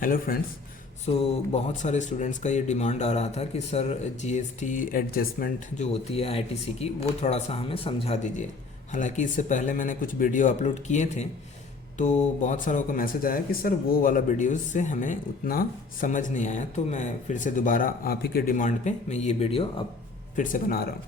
Hello friends. बहुत सारे students का ये डिमांड आ रहा था कि सर जीएसटी एडजस्टमेंट जो होती है आईटीसी की वो थोड़ा सा हमें समझा दीजिए। हालांकि इससे पहले मैंने कुछ वीडियो अपलोड किए थे, तो बहुत सारों का मैसेज आया कि सर वो वाला वीडियोस से हमें उतना समझ नहीं आया, तो मैं फिर से दोबारा आप ही के डिमांड पे मैं ये वीडियो अब फिर से बना रहा हूँ।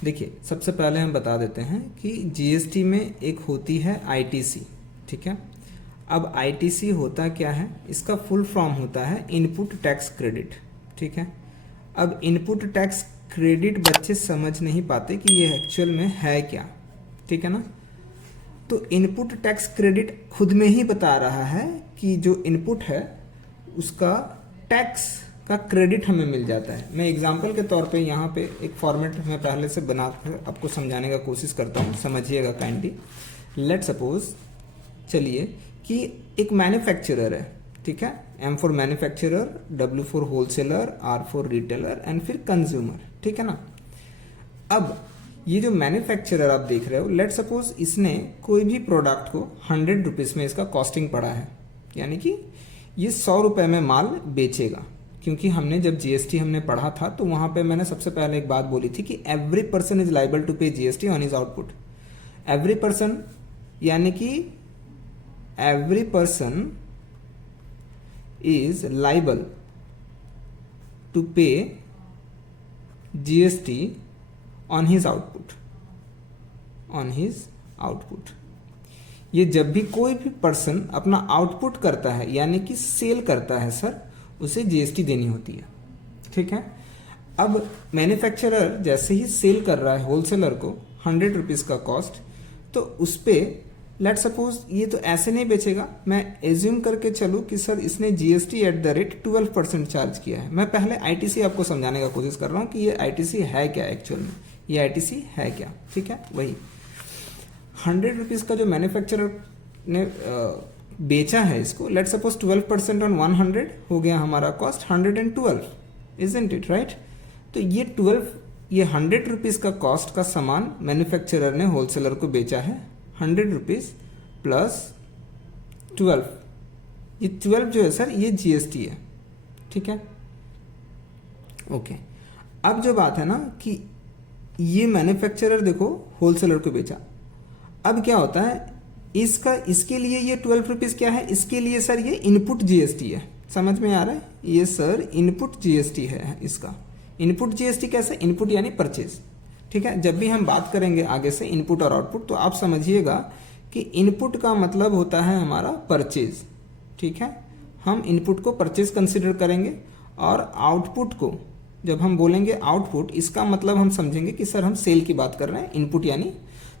देखिए, सबसे पहले हम बता देते हैं कि जीएसटी में एक होती है आईटीसी। ठीक है, अब आईटीसी होता क्या है, इसका फुल फॉर्म होता है इनपुट टैक्स क्रेडिट। ठीक है, अब इनपुट टैक्स क्रेडिट बच्चे समझ नहीं पाते कि ये एक्चुअल में है क्या। ठीक है ना, तो इनपुट टैक्स क्रेडिट खुद में ही बता रहा है कि जो इनपुट है उसका टैक्स का क्रेडिट हमें मिल जाता है। मैं एग्जांपल के तौर पे यहाँ पे एक फॉर्मेट में पहले से बनाकर आपको समझाने का कोशिश करता हूँ, समझिएगा काइंडली। लेट सपोज, चलिए कि एक मैन्युफैक्चरर है। ठीक है, M for manufacturer, W for wholesaler, R for retailer and फिर कंज्यूमर। ठीक है ना, अब ये जो मैन्युफैक्चरर आप देख रहे हो, लेट सपोज इसने कोई भी प्रोडक्ट को 100 रुपीज में इसका कॉस्टिंग पड़ा है, यानी कि ये 100 रुपए में माल बेचेगा। क्योंकि हमने जब जीएसटी हमने पढ़ा था तो वहां पे मैंने सबसे पहले एक बात बोली थी कि every person is liable to pay GST on his output. Every person यानी कि every person is liable to pay GST on his output, on his output. ये जब भी कोई भी पर्सन अपना आउटपुट करता है यानी कि सेल करता है सर, उसे जीएसटी देनी होती है। ठीक है, अब मैन्युफैक्चरर जैसे ही सेल कर रहा है होलसेलर को 100 रुपीज का कॉस्ट, तो उस पे लेट सपोज ये तो ऐसे नहीं बेचेगा। मैं एज्यूम करके चलूँ कि सर इसने GST at the rate 12% charge किया है। मैं पहले आईटीसी आपको समझाने का कोशिश कर रहा हूँ कि ये आईटीसी है क्या एक्चुअल में, ये आईटीसी है क्या। ठीक है, वही 100 रुपीज का जो मैन्युफैक्चरर ने बेचा है इसको, लेट सपोज 12% ऑन 100 हो गया हमारा कॉस्ट 112, इजंट इट राइट। तो ये 100 रुपीज का कॉस्ट का सामान मैन्युफैक्चरर ने होलसेलर को बेचा है 100 रुपीज प्लस 12। ये 12 जो है सर ये जीएसटी है। ठीक है, ओके। अब जो बात है ना कि ये मैन्युफैक्चरर देखो होलसेलर को बेचा, अब क्या होता है इसका, इसके लिए ये 12 रुपीज क्या है, इसके लिए सर ये इनपुट जीएसटी है। समझ में आ रहा है, ये सर इनपुट जीएसटी है इसका। इनपुट जीएसटी कैसे, इनपुट यानी परचेज। ठीक है, जब भी हम बात करेंगे आगे से इनपुट और आउटपुट, तो आप समझिएगा कि इनपुट का मतलब होता है हमारा परचेज। ठीक है, हम इनपुट को परचेज कंसिडर करेंगे, और आउटपुट को जब हम बोलेंगे आउटपुट, इसका मतलब हम समझेंगे कि सर हम सेल की बात कर रहे हैं, इनपुट यानी।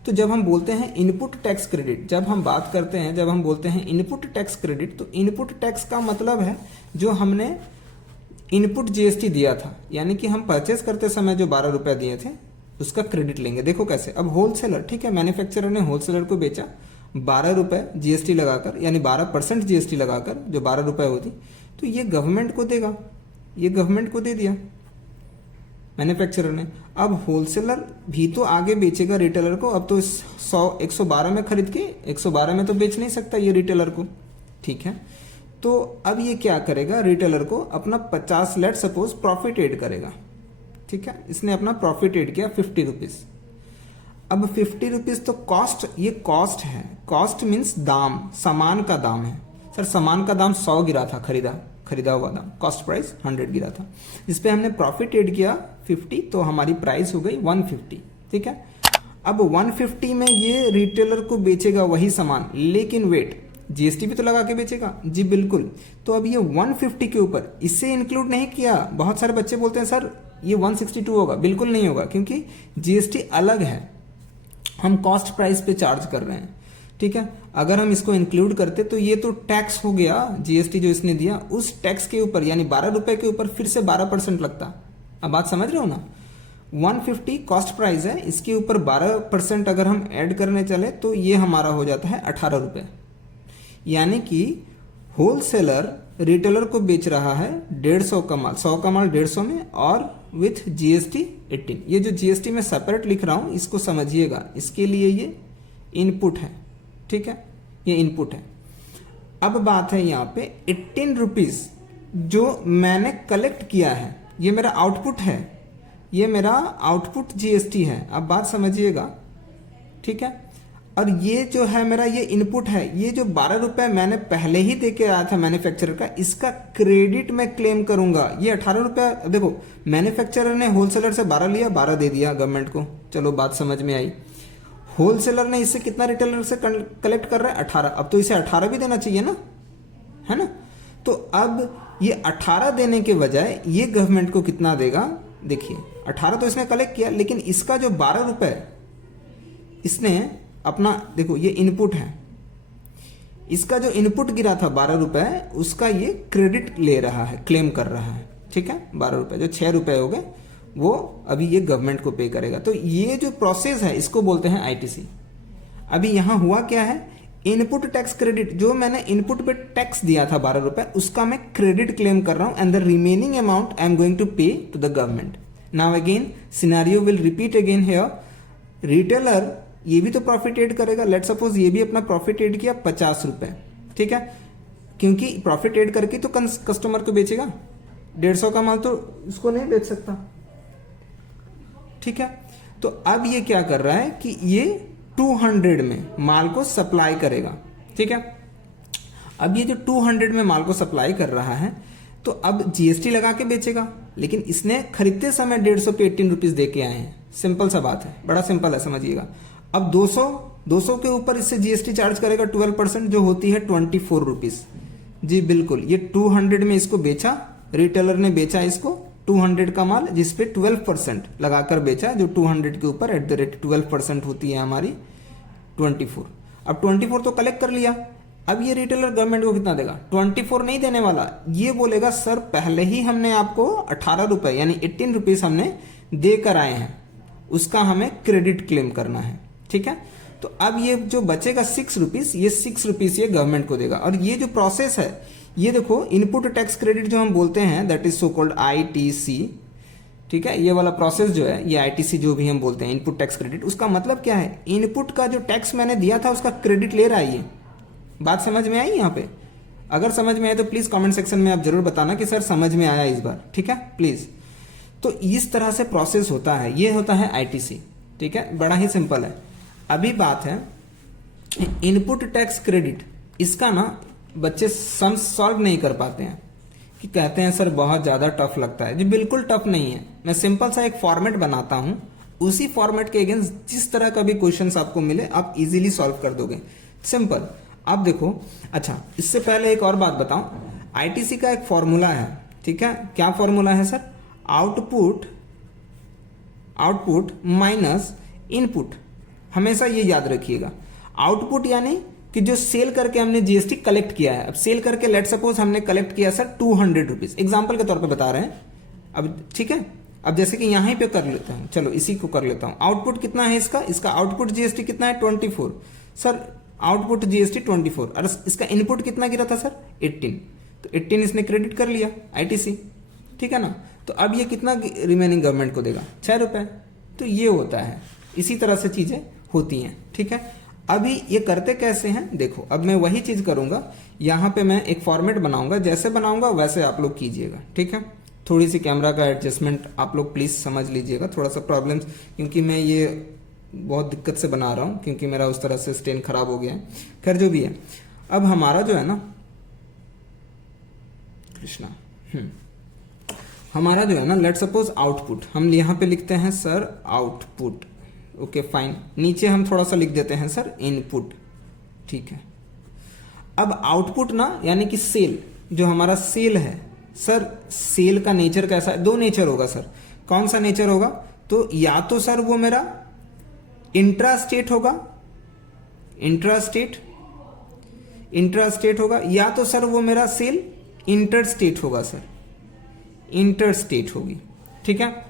तो जब हम बोलते हैं इनपुट टैक्स क्रेडिट, जब हम बात करते हैं, जब हम बोलते हैं इनपुट टैक्स क्रेडिट, तो इनपुट टैक्स का मतलब है जो हमने इनपुट जीएसटी दिया था, यानी कि हम परचेज करते समय जो 12 रुपए दिए थे उसका क्रेडिट लेंगे। देखो कैसे, अब होलसेलर, ठीक है, मैन्युफैक्चरर ने होलसेलर को बेचा 12 रुपए जीएसटी लगाकर, यानी 12% जीएसटी लगाकर, जो 12 रुपए होती, तो ये गवर्नमेंट को देगा, ये गवर्नमेंट को दे दिया मैन्युफैक्चरर ने। अब होलसेलर भी तो आगे बेचेगा रिटेलर को, अब तो 112 में खरीद के 112 में तो बेच नहीं सकता ये रिटेलर को। ठीक है, तो अब ये क्या करेगा, रिटेलर को अपना 50 लेट सपोज प्रॉफिट एड करेगा। ठीक है, इसने अपना प्रॉफिट एड किया 50 रुपीज। अब 50 रुपीज तो कॉस्ट, ये कॉस्ट है, कॉस्ट मीन्स दाम, सामान का दाम है। सर सामान का दाम 100 गिरा था, खरीदा हुआ दाम, कॉस्ट प्राइस 100 गिरा था, इस पे हमने प्रॉफिट एड किया 50, तो हमारी प्राइस हो गई 150। ठीक है, अब 150 में ये रिटेलर को बेचेगा वही सामान, लेकिन वेट, जीएसटी भी तो लगा के बेचेगा। जी बिल्कुल, तो अब ये 150 के ऊपर इससे इंक्लूड नहीं किया। बहुत सारे बच्चे बोलते हैं सर ये 162 होगा, बिल्कुल नहीं होगा, क्योंकि जीएसटी अलग है, हम कॉस्ट प्राइस पे चार्ज कर रहे हैं। ठीक है, अगर हम इसको इंक्लूड करते तो ये तो टैक्स हो गया, जीएसटी जो इसने दिया उस टैक्स के ऊपर, यानी 12 रुपए के ऊपर फिर से 12% लगता। अब बात समझ रहे हो ना, 150 कॉस्ट प्राइस है, इसके ऊपर 12% अगर हम ऐड करने चले तो ये हमारा हो जाता है 18 रुपए। यानी कि होलसेलर रिटेलर को बेच रहा है 150 का माल, 100 का माल 150 में और विथ जीएसटी 18। ये जो जीएसटी में सेपरेट लिख रहा हूं इसको समझिएगा, इसके लिए ये इनपुट है, ठीक है, ये इनपुट है। अब बात है यहाँ पे 18 रुपीज जो मैंने कलेक्ट किया है, ये मेरा आउटपुट है, ये मेरा आउटपुट जीएसटी है। अब बात समझिएगा, ठीक है। और ये जो है मेरा ये इनपुट है, ये जो 12 रुपए मैंने पहले ही दे के आया था मैन्युफैक्चरर का, इसका क्रेडिट मैं क्लेम करूंगा। ये 18 रुपए, देखो मैन्युफैक्चरर ने होलसेलर से 12 लिया, 12 दे दिया गवर्नमेंट को, चलो बात समझ में आई। होलसेलर ने इससे कितना रिटेलर से कलेक्ट कर रहा है 18, अब तो इसे 18 भी देना चाहिए ना, है ना। तो अब ये 18 देने के बजाय ये गवर्नमेंट को कितना देगा, देखिए 18 तो इसने कलेक्ट किया, लेकिन इसका जो 12 रुपए इसने अपना, देखो ये इनपुट है, इसका जो इनपुट गिरा था 12 रुपए, उसका ये क्रेडिट ले रहा है, क्लेम कर रहा है, ठीक है। 12 रुपए जो 6 रुपए हो गए वो अभी ये गवर्नमेंट को पे करेगा। तो ये जो प्रोसेस है इसको बोलते हैं आईटीसी। अभी यहां हुआ क्या है, इनपुट टैक्स क्रेडिट, जो मैंने इनपुट पे टैक्स दिया था 12 रुपए, उसका मैं क्रेडिट क्लेम कर रहा हूं and the remaining amount I am going to pay to the government. Now again scenario will repeat again here, retailer ये भी तो प्रॉफिट एड करेगा। लेट सपोज ये भी अपना प्रॉफिट एड किया 50 रुपए, ठीक है, क्योंकि प्रॉफिट एड करके तो कस्टमर को बेचेगा, 150 का माल तो उसको नहीं बेच सकता, ठीक है। तो अब ये क्या कर रहा है कि ये 200 में माल को सप्लाई करेगा, ठीक है। अब ये जो 200 में माल को सप्लाई कर रहा है, तो अब जीएसटी लगा के बेचेगा, लेकिन इसने खरीदते समय 150 पे 18 रुपीज दे के आए हैं। सिंपल सा बात है, बड़ा सिंपल है, समझिएगा। अब 200 के ऊपर इससे जीएसटी चार्ज करेगा 12%, जो होती है 24 रुपीज। जी बिल्कुल, ये 200 में इसको बेचा, रिटेलर ने बेचा इसको 200 का माल, जिसपे 12% लगाकर बेचा, जो 200 के ऊपर एट द रेट 12% होती है हमारी 24। अब 24 तो कलेक्ट कर लिया, अब ये रिटेलर गवर्नमेंट को कितना देगा, 24 नहीं देने वाला, ये बोलेगा सर पहले ही हमने आपको 18 रुपए यानी 18 रुपीज हमने देकर आए हैं, उसका हमें क्रेडिट क्लेम करना है, ठीक है। तो अब ये जो बचेगा 6 रुपीज, ये 6 रुपीज ये गवर्नमेंट को देगा। और ये जो प्रोसेस है, ये देखो इनपुट टैक्स क्रेडिट जो हम बोलते हैं, that is so called ITC, ठीक है। ये वाला प्रोसेस जो है, ये आईटीसी जो भी हम बोलते हैं इनपुट टैक्स क्रेडिट, उसका मतलब क्या है, इनपुट का जो टैक्स मैंने दिया था उसका क्रेडिट ले रहा है ये। बात समझ में आई यहाँ पे? अगर समझ में आए तो प्लीज कमेंट सेक्शन में आप जरूर बताना कि सर समझ में आया इस बार, ठीक है, प्लीज। तो इस तरह से प्रोसेस होता है, ये होता है आईटीसी, ठीक है, बड़ा ही सिंपल है। अभी बात है इनपुट टैक्स क्रेडिट, इसका ना बच्चे सम सॉल्व नहीं कर पाते हैं, कि कहते हैं सर बहुत ज्यादा टफ लगता है। जी बिल्कुल टफ नहीं है, मैं सिंपल सा एक फॉर्मेट बनाता हूं, उसी फॉर्मेट के अगेंस्ट जिस तरह का भी क्वेश्चंस आपको मिले आप इजीली सॉल्व कर दोगे, सिंपल। आप देखो, अच्छा इससे पहले एक और बात बताऊं, आईटीसी का एक फॉर्मूला है, ठीक है, क्या फॉर्मूला है सर, आउटपुट माइनस इनपुट, हमेशा ये याद रखिएगा। आउटपुट यानी कि जो सेल करके हमने जीएसटी कलेक्ट किया है, अब सेल करके लेट सपोज हमने कलेक्ट किया सर 200 रुपीज, एग्जाम्पल के तौर पे बता रहे हैं अब, ठीक है। अब जैसे कि यहीं पे कर लेता हूं, चलो इसी को कर लेता हूं। आउटपुट कितना है इसका आउटपुट जीएसटी कितना है 24, सर आउटपुट जीएसटी 24, और इसका इनपुट कितना गिरा था सर 18, तो 18 इसने क्रेडिट कर लिया आईटीसी, ठीक है ना। तो अब ये कितना रिमेनिंग गवर्नमेंट को देगा, 6 रुपए। तो ये होता है, इसी तरह से चीजें होती हैं, ठीक है। अभी ये करते कैसे हैं, देखो अब मैं वही चीज करूंगा, यहां पे मैं एक फॉर्मेट बनाऊंगा, जैसे बनाऊंगा वैसे आप लोग कीजिएगा, ठीक है। थोड़ी सी कैमरा का एडजस्टमेंट आप लोग प्लीज समझ लीजिएगा, थोड़ा सा प्रॉब्लम्स, क्योंकि मैं ये बहुत दिक्कत से बना रहा हूं, क्योंकि मेरा उस तरह से स्टेन खराब हो गया है। खैर जो भी है, अब हमारा जो है ना कृष्णा, हमारा जो है ना, लेट सपोज आउटपुट, हम यहाँ पे लिखते हैं सर आउटपुट, ओके फाइन, नीचे हम थोड़ा सा लिख देते हैं सर इनपुट, ठीक है। अब आउटपुट ना यानी कि सेल, जो हमारा सेल है सर, सेल का नेचर कैसा है, दो नेचर होगा सर। कौन सा नेचर होगा, तो या तो सर वो मेरा इंट्रा स्टेट होगा, इंट्रा स्टेट होगा, या तो सर वो मेरा सेल इंटर स्टेट होगा सर, इंटर स्टेट होगी, ठीक है।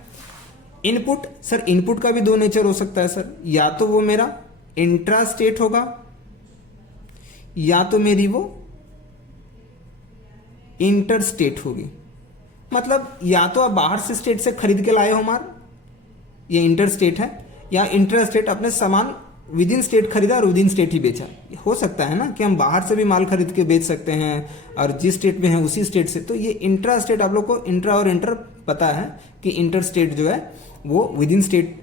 इनपुट, सर इनपुट का भी दो नेचर हो सकता है सर, या तो वो मेरा इंट्रा स्टेट होगा, या तो मेरी वो इंटर स्टेट होगी। मतलब या तो आप बाहर से स्टेट से खरीद के लाए हो माल, ये इंटर स्टेट है, या इंटर स्टेट अपने सामान विद इन स्टेट खरीदा और विद इन स्टेट ही बेचा। हो सकता है ना कि हम बाहर से भी माल खरीद के बेच सकते हैं और जिस स्टेट में है उसी स्टेट से। तो ये इंट्रा स्टेट, आप लोग को इंट्रा और इंटर पता है कि इंटर स्टेट जो है वो within state,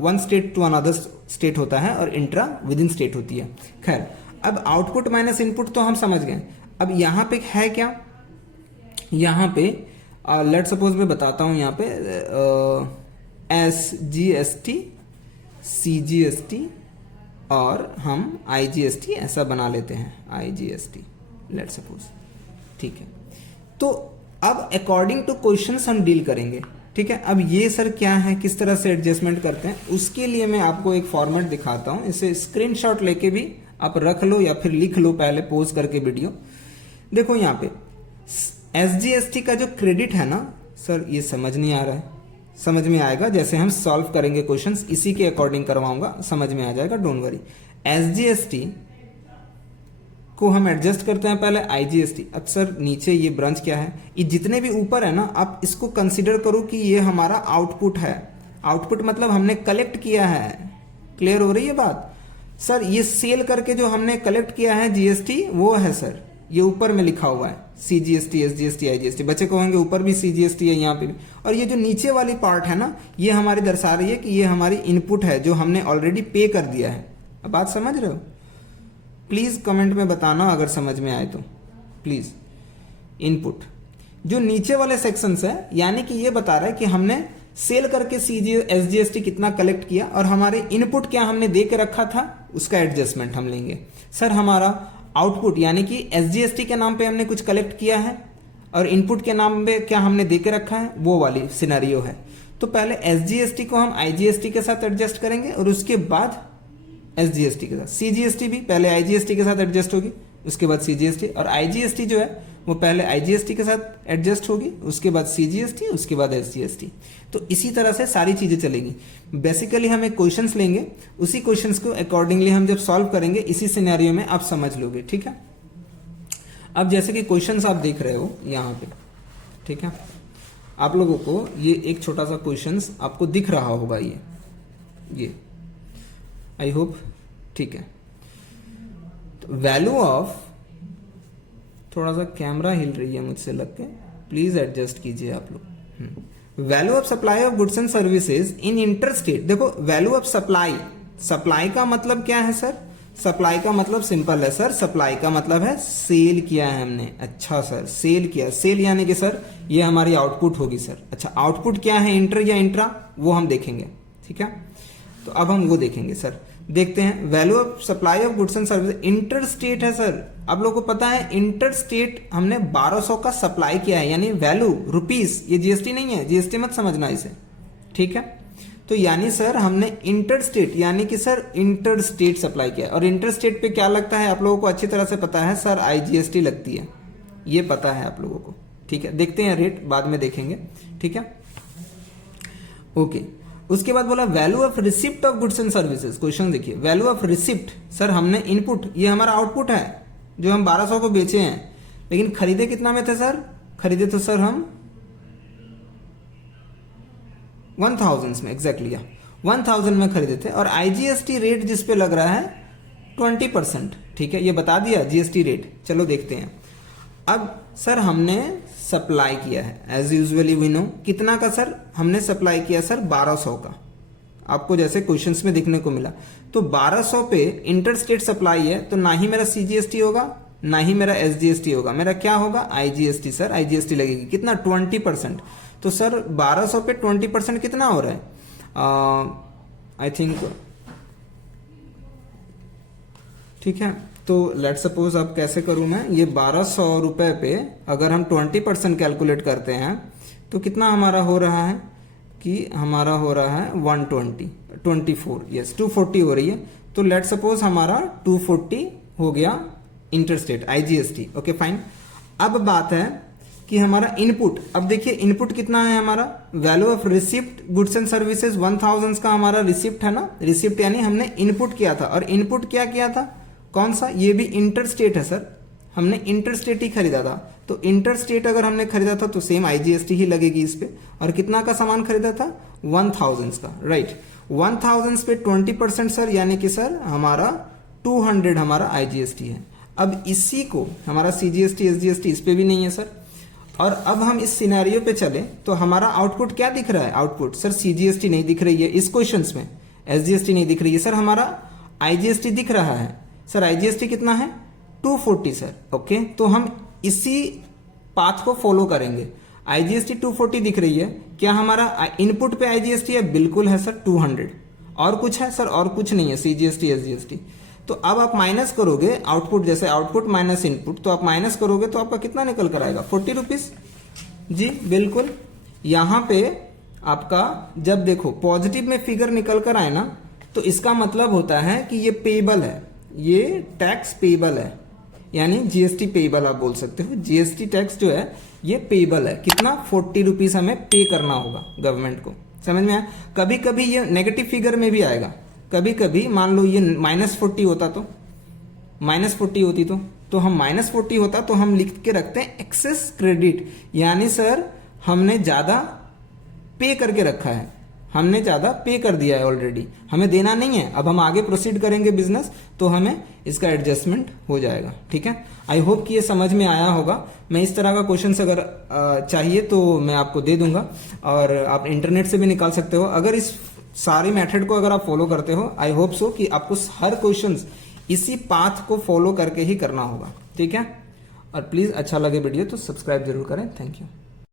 one state to another state होता है, और इंट्रा विद इन स्टेट होती है। खैर, अब आउटपुट माइनस इनपुट तो हम समझ गए। अब यहाँ पे है क्या, यहाँ पे लेट सपोज मैं बताता हूँ, यहाँ पे SGST, CGST और हम IGST ऐसा बना लेते हैं, IGST लेट सपोज, ठीक है। तो अब अकॉर्डिंग टू क्वेश्चंस हम डील करेंगे, ठीक है। अब ये सर क्या है, किस तरह से एडजस्टमेंट करते हैं, उसके लिए मैं आपको एक फॉर्मेट दिखाता हूं। इसे स्क्रीनशॉट लेके भी आप रख लो या फिर लिख लो पहले पोज करके वीडियो। देखो यहाँ पे SGST का जो क्रेडिट है ना सर, ये समझ नहीं आ रहा है, समझ में आएगा जैसे हम सॉल्व करेंगे क्वेश्चंस, इसी के अकॉर्डिंग करवाऊंगा, समझ में आ जाएगा, डोंट वरी। SGST को हम एडजस्ट करते हैं पहले IGST। अब सर नीचे ये ब्रांच क्या है, ये जितने भी ऊपर है ना, आप इसको कंसीडर करो कि ये हमारा आउटपुट है। आउटपुट मतलब हमने कलेक्ट किया है, क्लियर हो रही है बात सर। ये सेल करके जो हमने कलेक्ट किया है GST, वो है सर, ये ऊपर में लिखा हुआ है CGST, SGST, IGST। बच्चे कहेंगे ऊपर भी CGST है, यहाँ पे भी। और ये जो नीचे वाली पार्ट है ना, ये हमारी दर्शा रही है कि ये हमारी इनपुट है जो हमने ऑलरेडी पे कर दिया है। अब बात समझ रहे हो? प्लीज कमेंट में बताना अगर समझ में आए तो, प्लीज। इनपुट जो नीचे वाले सेक्शंस है, यानी कि ये बता रहा है कि हमने सेल करके SGST कितना कलेक्ट किया और हमारे इनपुट क्या हमने दे के रखा था, उसका एडजस्टमेंट हम लेंगे। सर हमारा आउटपुट यानी कि SGST के नाम पे हमने कुछ कलेक्ट किया है और इनपुट के नाम पे क्या हमने दे के रखा है, वो वाली सिनेरियो है। तो पहले SGST को हम IGST के साथ एडजस्ट करेंगे और उसके बाद SGST के साथ। CGST भी पहले IGST के साथ एडजस्ट होगी, उसके बाद CGST, और IGST जो है वो पहले IGST के साथ एडजस्ट होगी, उसके बाद CGST, उसके बाद SGST। तो इसी तरह से सारी चीजें चलेगी। बेसिकली हम एक क्वेश्चंस लेंगे, उसी क्वेश्चंस को अकॉर्डिंगली हम जब सॉल्व करेंगे इसी सिनेरियो में, आप समझ लोगे, ठीक है। अब जैसे कि क्वेश्चंस आप देख रहे हो यहाँ पे, ठीक है, आप लोगों को ये एक छोटा सा क्वेश्चंस आपको दिख रहा होगा, ये आई होप, ठीक है। तो वैल्यू ऑफ, थोड़ा सा कैमरा हिल रही है मुझसे लग के, प्लीज एडजस्ट कीजिए आप लोग। Value of supply of goods and services in inter state. देखो वैल्यू ऑफ सप्लाई, सप्लाई का मतलब क्या है सर, सप्लाई का मतलब सिंपल है सर, सप्लाई का मतलब है सेल किया है हमने। अच्छा सर, सेल किया, सेल यानी कि सर ये हमारी आउटपुट होगी सर। अच्छा आउटपुट क्या है, इंटर या इंट्रा, वो हम देखेंगे, ठीक है। तो अब हम वो देखेंगे सर। देखते हैं value of supply of goods and service inter state है सर। आप लोगों को पता है इंटर स्टेट हमने 1200 का सप्लाई किया है, यानी वैल्यू रुपीस, ये GST नहीं है, GST मत समझना इसे, ठीक है। तो यानी सर हमने इंटर स्टेट यानी कि सर इंटर स्टेट सप्लाई किया, और इंटर स्टेट पे क्या लगता है आप लोगों को अच्छी तरह से पता है सर, IGST लगती है, ये पता है आप लोगों को, ठीक है। देखते हैं रेट बाद में देखेंगे, ठीक है, ओके। उसके बाद बोला value of receipt of goods and services. Question देखिए, वैल्यू ऑफ रिसिप्ट, सर हमने इनपुट, ये हमारा आउटपुट है जो हम 1200 को बेचे हैं, लेकिन खरीदे कितना में थे सर, खरीदे तो सर हम 1000 में, एग्जैक्टली 1000 में खरीदे थे, और IGST रेट जिस पे लग रहा है 20%, ठीक है, ये बता दिया GST रेट। चलो देखते हैं। अब सर हमने सप्लाई किया है, एज यूजुअली वी नो, कितना का सर हमने सप्लाई किया सर 1200 का, आपको जैसे क्वेश्चंस में देखने को मिला। तो 1200 पे इंटर स्टेट सप्लाई है, तो ना ही मेरा CGST होगा ना ही मेरा SGST होगा, मेरा क्या होगा IGST। सर IGST लगेगी कितना, 20%। तो सर 1200 पे 20% कितना हो रहा है, आई थिंक, ठीक है। तो लेट सपोज अब कैसे करूं मैं, ये 1200 रुपए पे अगर हम 20% कैलकुलेट करते हैं तो कितना हमारा हो रहा है, कि हमारा हो रहा है 124, यस 240 हो रही है। तो लेट सपोज हमारा 240 हो गया inter state IGST, okay fine. अब बात है कि हमारा इनपुट, अब देखिए इनपुट कितना है हमारा, value of receipt goods and services 1000 का हमारा रिसिप्ट है ना, रिसिप्ट यानी हमने इनपुट किया था, और इनपुट क्या किया था, कौन सा, ये भी इंटर स्टेट है सर, हमने इंटर स्टेट ही खरीदा था। तो इंटर स्टेट अगर हमने खरीदा था तो सेम आईजीएसटी ही लगेगी इस पे। और कितना का सामान खरीदा था? 1000 का, राइट। 1000 पे 20% सर, यानी कि सर हमारा 200 हमारा आईजीएसटी है। अब इसी को हमारा सीजीएसटी एसजीएसटी इस पे भी नहीं है सर। और अब हम इस सिनेरियो पे चले तो हमारा आउटपुट क्या दिख रहा है? आउटपुट सर सीजीएसटी नहीं दिख रही है इस क्वेश्चंस में, एसजीएसटी नहीं दिख रही है सर, हमारा आईजीएसटी दिख रहा है सर। आईजीएसटी कितना है? 240 सर, ओके। तो हम इसी पाथ को फॉलो करेंगे। आईजीएसटी 240 दिख रही है, क्या हमारा इनपुट पे आईजीएसटी है? बिल्कुल है सर 200। और कुछ है सर? और कुछ नहीं है, सीजीएसटी एसजीएसटी। तो अब आप माइनस करोगे आउटपुट, जैसे आउटपुट माइनस इनपुट, तो आप माइनस करोगे तो आपका कितना निकल कर आएगा? 40 रुपीज। जी बिल्कुल। यहां पे आपका जब देखो पॉजिटिव में फिगर निकल कर आए ना, तो इसका मतलब होता है कि ये पेबल है, ये टैक्स पेबल है, यानी जीएसटी पेबल आप बोल सकते हो। जीएसटी टैक्स जो है ये पेबल है। कितना? 40 रुपीज हमें पे करना होगा गवर्नमेंट को। समझ में आया? कभी कभी ये नेगेटिव फिगर में भी आएगा। कभी कभी मान लो ये -40 होता तो, -40 होती तो हम -40 होता तो हम लिख के रखते हैं एक्सेस क्रेडिट, यानी सर हमने ज्यादा पे करके रखा है, हमने ज्यादा पे कर दिया है ऑलरेडी, हमें देना नहीं है। अब हम आगे प्रोसीड करेंगे बिजनेस तो हमें इसका एडजस्टमेंट हो जाएगा। ठीक है, आई होप कि ये समझ में आया होगा। मैं इस तरह का क्वेश्चन अगर चाहिए तो मैं आपको दे दूंगा, और आप इंटरनेट से भी निकाल सकते हो। अगर इस सारी मेथड को अगर आप फॉलो करते हो, आई होप सो कि आपको हर क्वेश्चन इसी पाथ को फॉलो करके ही करना होगा। ठीक है, और प्लीज अच्छा लगे वीडियो तो सब्सक्राइब जरूर करें। Thank you.